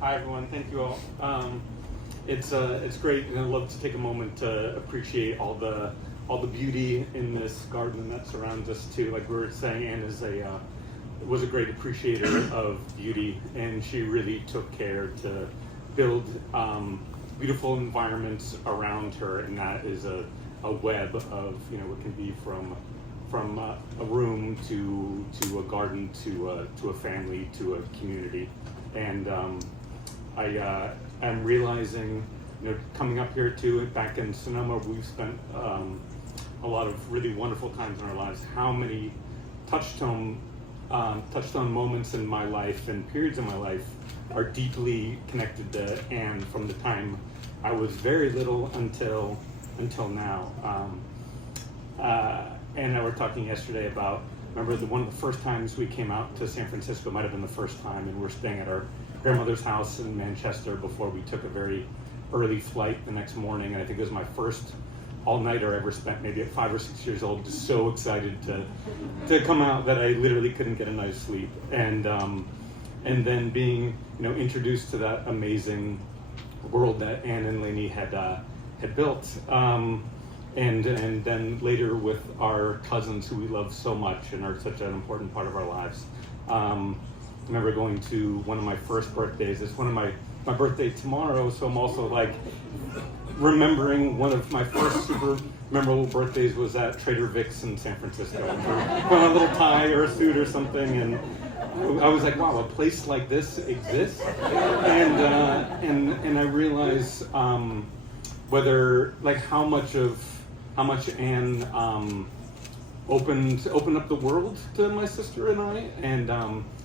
Hi everyone, thank you all. It's great, and I'd love to take a moment to appreciate all the beauty in this garden that surrounds us too. Like we were saying, Anne was a great appreciator of beauty, and she really took care to build beautiful environments around her, and that is a web of it can be from a room to a garden to a family to a community, and I'm realizing, coming up here too, back in Sonoma, we've spent a lot of really wonderful times in our lives. How many touchstone moments in my life and periods in my life are deeply connected to Anne from the time I was very little until now. Anne and I were talking yesterday about, remember one of the first times we came out to San Francisco, might have been the first time, and we're staying at our grandmother's house in Manchester before we took a very early flight the next morning. And I think it was my first all-nighter I ever spent, maybe at 5 or 6 years old, just so excited to come out that I literally couldn't get a night's sleep. And then being introduced to that amazing world that Anne and Lainey had built. And then later with our cousins who we love so much and are such an important part of our lives. I remember going to one of my first birthdays. It's one of my birthday tomorrow, so I'm also like remembering one of my first super memorable birthdays was at Trader Vic's in San Francisco. Put on a little tie or a suit or something, and I was like, wow, a place like this exists? And I realized whether like how much Anne opened up the world to my sister and I, and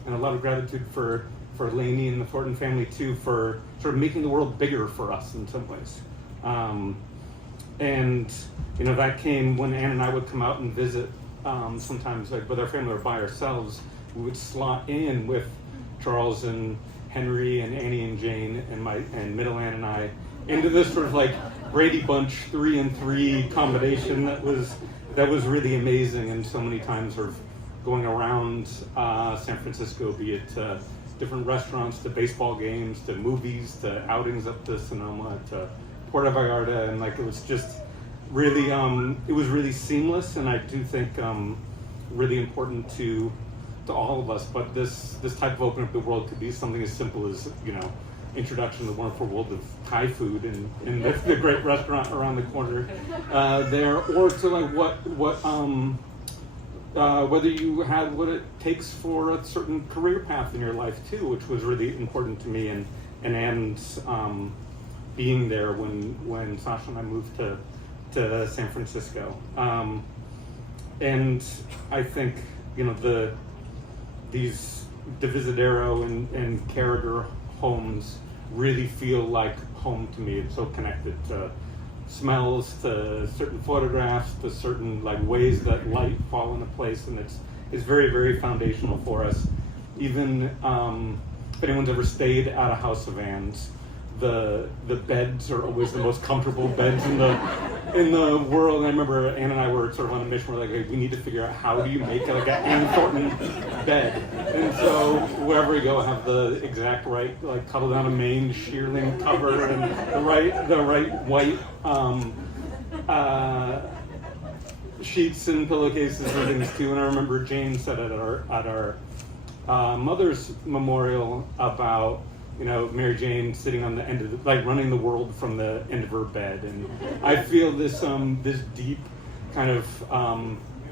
a lot of gratitude for Lainey and the Thornton family too, for sort of making the world bigger for us in some ways. And that came when Anne and I would come out and visit, sometimes like with our family or by ourselves. We would slot in with Charles and Henry and Annie and Jane and middle Anne and I into this sort of like Brady Bunch 3 and 3 combination that was really amazing. And so many times sort of going around San Francisco, be it different restaurants, to baseball games, to movies, to outings up to Sonoma, to Puerto Vallarta, and like it was just really it was really seamless, and I do think really important to all of us. But this type of open up the world could be something as simple as introduction to the wonderful world of Thai food and the great restaurant around the corner there, or to like what whether you had what it takes for a certain career path in your life too, which was really important to me, and Anne's being there when Sasha and I moved to San Francisco. And I think the Divisadero and Carragher homes really feel like home to me. It's so connected to smells, to certain photographs, to certain like ways that light fall into place, and it's very, very foundational for us. Even if anyone's ever stayed at a house of Anne's, the beds are always the most comfortable beds in the world. And I remember Anne and I were sort of on a mission. We're like, hey, we need to figure out how do you make like an Anne Thornton bed. And so wherever we go, have the exact right like cuddle down a Maine shearling cover and the right white sheets and pillowcases and things too. And I remember Jane said at our mother's memorial about Mary Jane sitting on the end of like running the world from the end of her bed, and I feel this deep kind of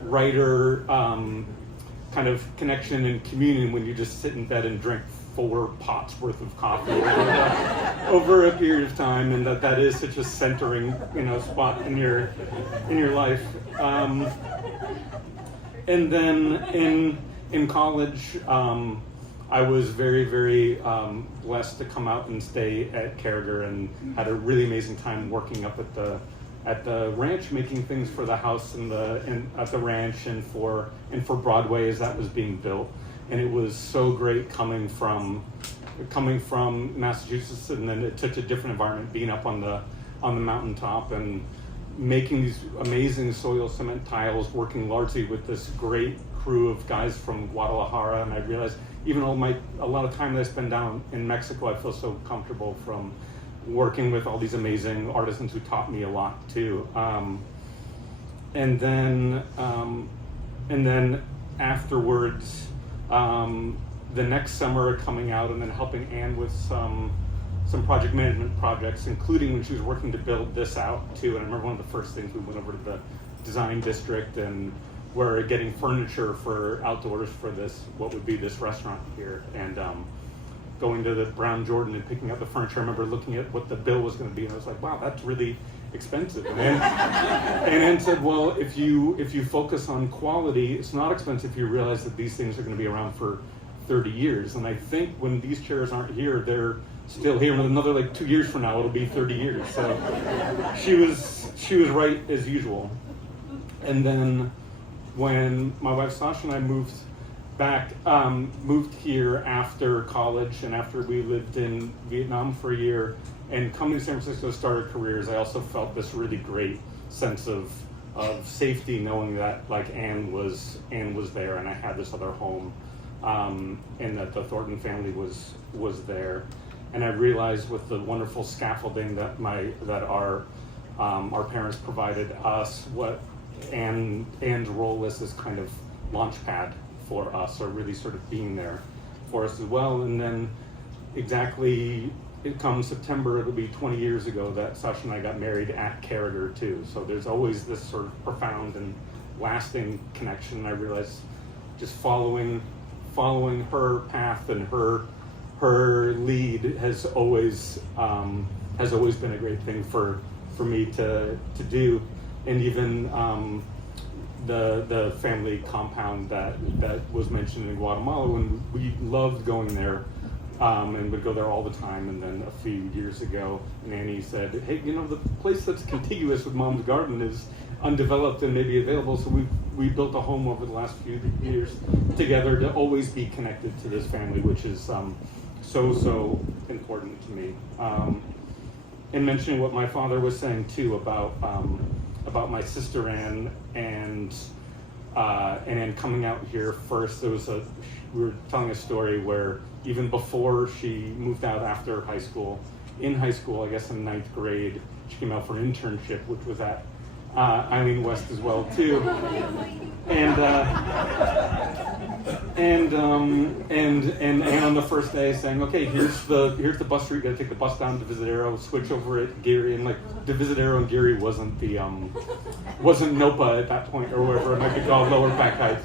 writer kind of connection and communion when you just sit in bed and drink 4 pots worth of coffee over a period of time, and that is such a centering spot in your life. And then in college, I was very, very blessed to come out and stay at Carragher, and had a really amazing time working up at the ranch, making things for the house and at the ranch and for Broadway as that was being built. And it was so great coming from Massachusetts, and then it's such a different environment being up on the mountaintop and making these amazing soil cement tiles, working largely with this great crew of guys from Guadalajara. And I realized even a lot of time that I spend down in Mexico, I feel so comfortable from working with all these amazing artisans who taught me a lot too. And then afterwards, the next summer coming out and then helping Anne with some project management projects, including when she was working to build this out too. And I remember one of the first things, we went over to the design district and we're getting furniture for outdoors for this, what would be this restaurant here. And going to the Brown Jordan and picking up the furniture. I remember looking at what the bill was going to be, and I was like, wow, that's really expensive. And Anne said, well, if you focus on quality, it's not expensive if you realize that these things are going to be around for 30 years. And I think when these chairs aren't here, they're still here. And another like 2 years from now, it'll be 30 years. So she was right as usual. And then when my wife Sasha and I moved here after college and after we lived in Vietnam for a year and coming to San Francisco to start our careers, I also felt this really great sense of safety, knowing that like Anne was there and I had this other home, and that the Thornton family was there. And I realized with the wonderful scaffolding that our parents provided us, what Anne's role as this kind of launch pad for us, or really sort of being there for us as well. And then exactly, it comes September, it'll be 20 years ago that Sasha and I got married at Carragher too. So there's always this sort of profound and lasting connection. And I realized just following her path and her lead has always been a great thing for me to do. And even the family compound that was mentioned in Guatemala, when we loved going there, and would go there all the time. And then a few years ago, Nanny said, hey, the place that's contiguous with Mom's garden is undeveloped and maybe available. So we built a home over the last few years together to always be connected to this family, which is so important to me. And mentioning what my father was saying too about my sister Anne and Anne coming out here first. We were telling a story where even before she moved out after high school, in high school, I guess in 9th grade, she came out for an internship, which was at Eileen West as well too. And Anne on the first day saying, okay, here's the bus route, you gotta take the bus down to Divisadero, switch over at Geary, and like Divisadero and Geary wasn't NOPA at that point or wherever it might be called, Lower Pack Heights.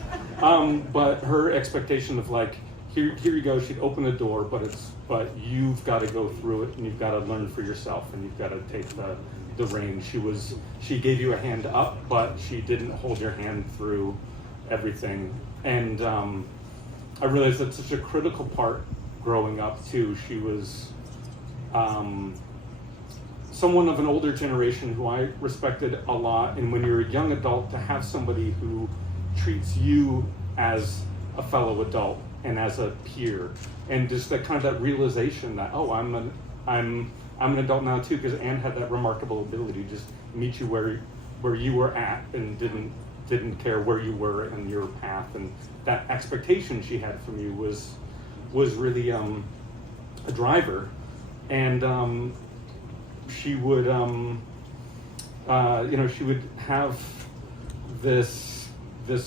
But her expectation of like, here you go, she'd open the door, but you've got to go through it and you've got to learn for yourself and you've got to take the reins. She gave you a hand up, but she didn't hold your hand through everything. And I realized that's such a critical part growing up too. She was someone of an older generation who I respected a lot. And when you're a young adult, to have somebody who treats you as a fellow adult and as a peer, and just that kind of that realization that, oh, I'm an adult now too, because Anne had that remarkable ability to just meet you where you were at and didn't care where you were in your path, and that expectation she had from you was really a driver. And she would she would have this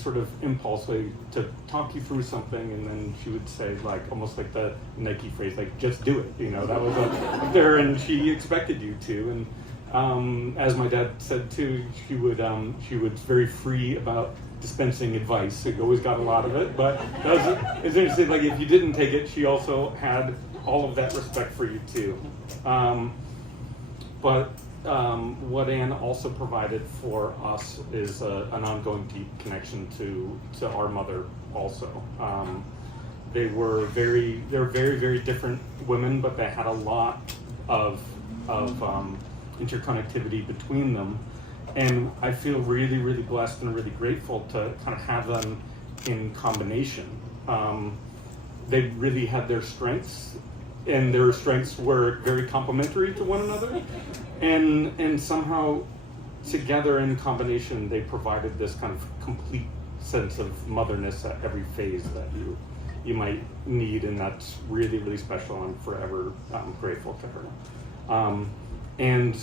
sort of impulse to talk you through something, and then she would say, like, almost like the Nike phrase, like, just do it, that was up there, and she expected you to. And as my dad said too, she was very free about dispensing advice. So you always got a lot of it, but it's interesting, like, if you didn't take it, she also had all of that respect for you too. But what Anne also provided for us is an ongoing deep connection to our mother also. They were very, very different women, but they had a lot of interconnectivity between them. And I feel really, really blessed and really grateful to kind of have them in combination. They really had their strengths, and their strengths were very complementary to one another. And somehow together in combination, they provided this kind of complete sense of motherness at every phase that you might need, and that's really, really special. I'm forever grateful to her. And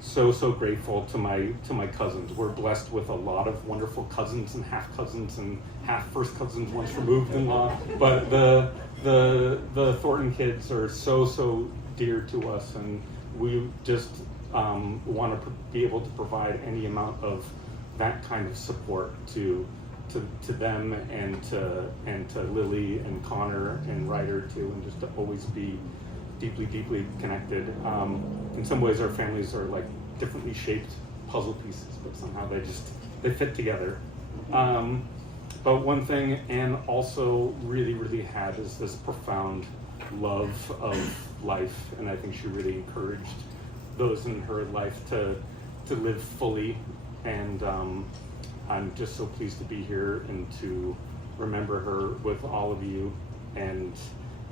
so grateful to my cousins. We're blessed with a lot of wonderful cousins and half cousins and half first cousins once removed in law. But the Thornton kids are so dear to us, and we just want to be able to provide any amount of that kind of support to them and to Lily and Connor and Ryder too, and just to always be deeply connected. In some ways, our families are like differently shaped puzzle pieces, but somehow they fit together. But one thing Anne also really had is this profound love of life, and I think she really encouraged those in her life to live fully. And I'm just so pleased to be here and to remember her with all of you, and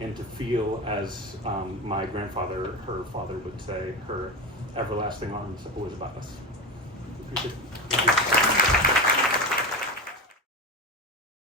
to feel, as my grandfather, her father, would say, her everlasting arms always about us. Thank you.